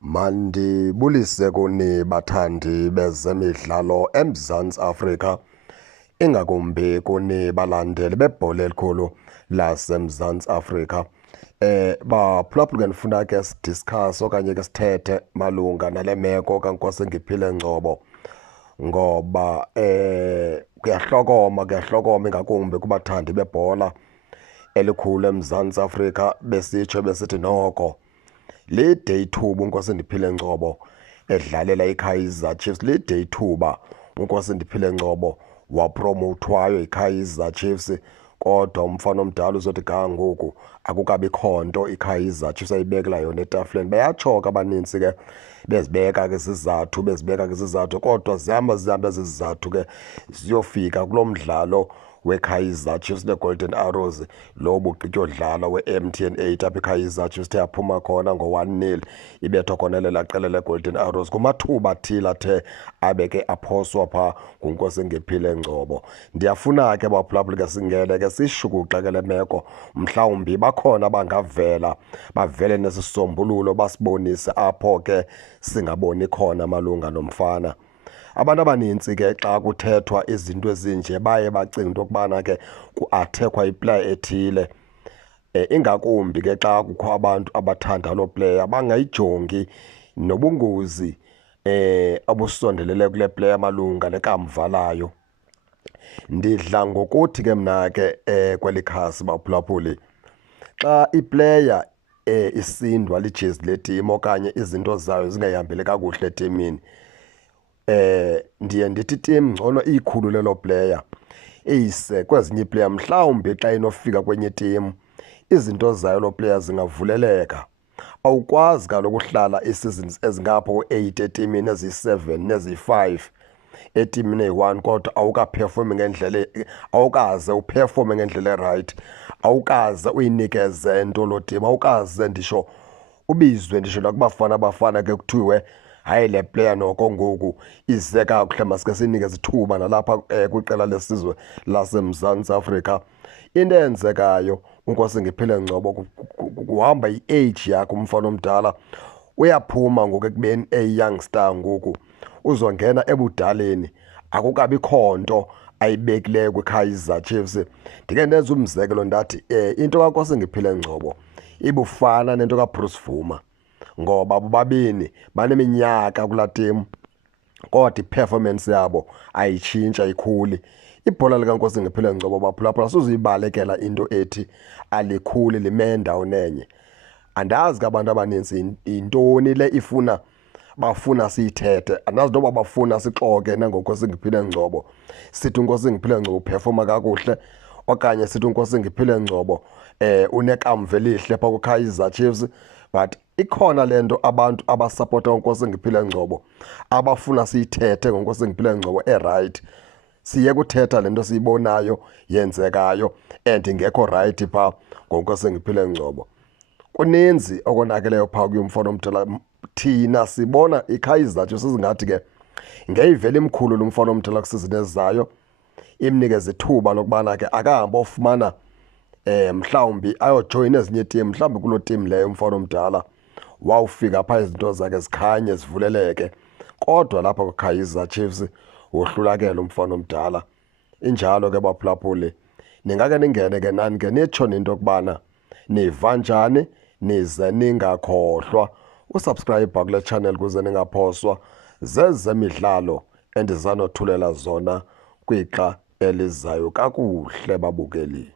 Mandibulise kuni bathandi bezemidlalo eMzantsi Afrika, ingakumbi kuni balandeli bebhola elikhulu laseMzantsi Afrika. Baphulaphula ndifuna ke sidiscuss okanye ke sithethe malunga nale meko kaNkosi Ngiphile Ngcobo, ngoba kuyahlokoma ingakumbi kubathandi bebhola elikhulu eMzantsi Afrika besitsho besithi noko lide ithuba uNkosi Ndiphile Ngcobo edlalela iKaizer Chiefs, lide ithuba uNkosi Ndiphile Ngcobo wapromothwayo iKaizer Chiefs, kodwa umfana omdala uzothi ga ngoku akukabikho nto iKaizer Chiefs ayibekela yona etafuleni. Bayatshoka abanintsi ke bezibeka ke izizathu, kodwa zihamba zizathu ke ziyofika kulo mdlalo weKaizer Chiefs neGolden Arrows, lo bugqityodlala we-MTN 8 apha iKaizer Chiefs yaphuma khona ngo-1-0 ibethwa khona lela qela leGolden Arrows kumathuba athile athe abeke aphoswa phaa nguNkosi Ngiphile Ngcobo. Ndiyafuna ke baphulaphula ke singene ke sishukuxe ke le meko, mhlawumbi bakhona abangavela bavele nesisombululo basibonise apho ke singaboni khona malunga nomfana. Abantu abanintsi ke xa kuthethwa izinto ezinje baye bacinga into yokubana ke kuathekwa iplayer ethile, ingakumbi ke xa kukho abantu abathanda loo player bangayijongi nobungozi obusondelele kule player malunga nekamva layo. Ndidla ngokuthi ke mna ke kweli khasi baphulaphuli, xa iplayer isindwa lijezi letimu okanye izinto zayo zingayihambeli kakuhle etimini, ndiye ndithi team ngcono iyikhululelo player eyise kwezinye iplayer, mhlawumbi xa inofika kwenye team izinto zayo lo player zingavuleleka. Awukwazi kaloku uhlala iseasons ezingapho ku-8 etimini, eziyi-7 neziyi-5 etimini eyi-1 kodwa awukaperformi ngendlela, awukaze uperforme ngendlela erayithi, awukaze uyinikeze nto loo team, awukaze ndisho ubizwe ndisho nakubafana ke kuthiwe hayi le player noko ngoku ize kakuhle masike sinikeze ithuba nalapha kwiqela lesizwe laseMzantsi Afrika. Into eyenzekayo uNkosi Ngiphile Ngcobo kuhamba i-age yakhe, umfana omdala uyaphuma ngoku ekubeni eyi-youngster, ngoku uzongena ebudaleni akukabikho nto ayibekileyo kwiKaizer Chiefs. Ndike ndenza umzekelo ndathi into kaNkosi Ngiphile Ngcobo ibufana nento kaBruce Vuma, ngoba bobabini baneminyaka kulaa timu kodwa iperformance yabo ayitshintsha ikhuli. Ibhola likaNkosi Ngiphile Ngcobo baphulaphula suziyibalekela into ethi alikhuli lime endaweni enye. Andazi ke abantu abaninzi yintoni le bafuna siyithethe, andazi noba bafuna sixoke nangoNkosi Ngiphile Ngcobo sithi uNkosi Ngiphile Ngcobo uperforma kakuhle, okanye sithi uNkosi Ngiphile Ngcobo unekamva elihle phaa kwiKaizer Chiefs. But ikhona le nto abantu abasapota uNkosi Ngiphile Ngcobo abafuna siyithethe ngoNkosi Ngiphile Ngcobo erayithi, siye kuthetha le nto siyibonayo yenzekayo and ingekho rayithi phaa ngoNkosi Ngiphile Ngcobo. Kuninzi okonakeleyo phaa kuyo umfana omdala. Thina sibona iKaizer Chiefs singathi ke ngeyivele imkhulu lo mfana omdala kwisizini ezayo, imnikeze ithuba lokubana ke akahambe ofumana mhlawumbi ayojoyina ezinye team, mhlawumbi kuloo team leyo umfana omdala wawufika phaa izinto zakhe zikhanye zivuleleke, kodwa lapha kwiKaizer Chiefs wohlulakele umfana omdala. Injalo ke baphulaphuli, ningake ningene ke nani ke nitsho nento yokubana niva njani, nize ningakhohlwa usubscribe kule channel kuze ningaphoswa zezemidlalo endizanothulela zona kwixa elizayo kakuhle babukeli.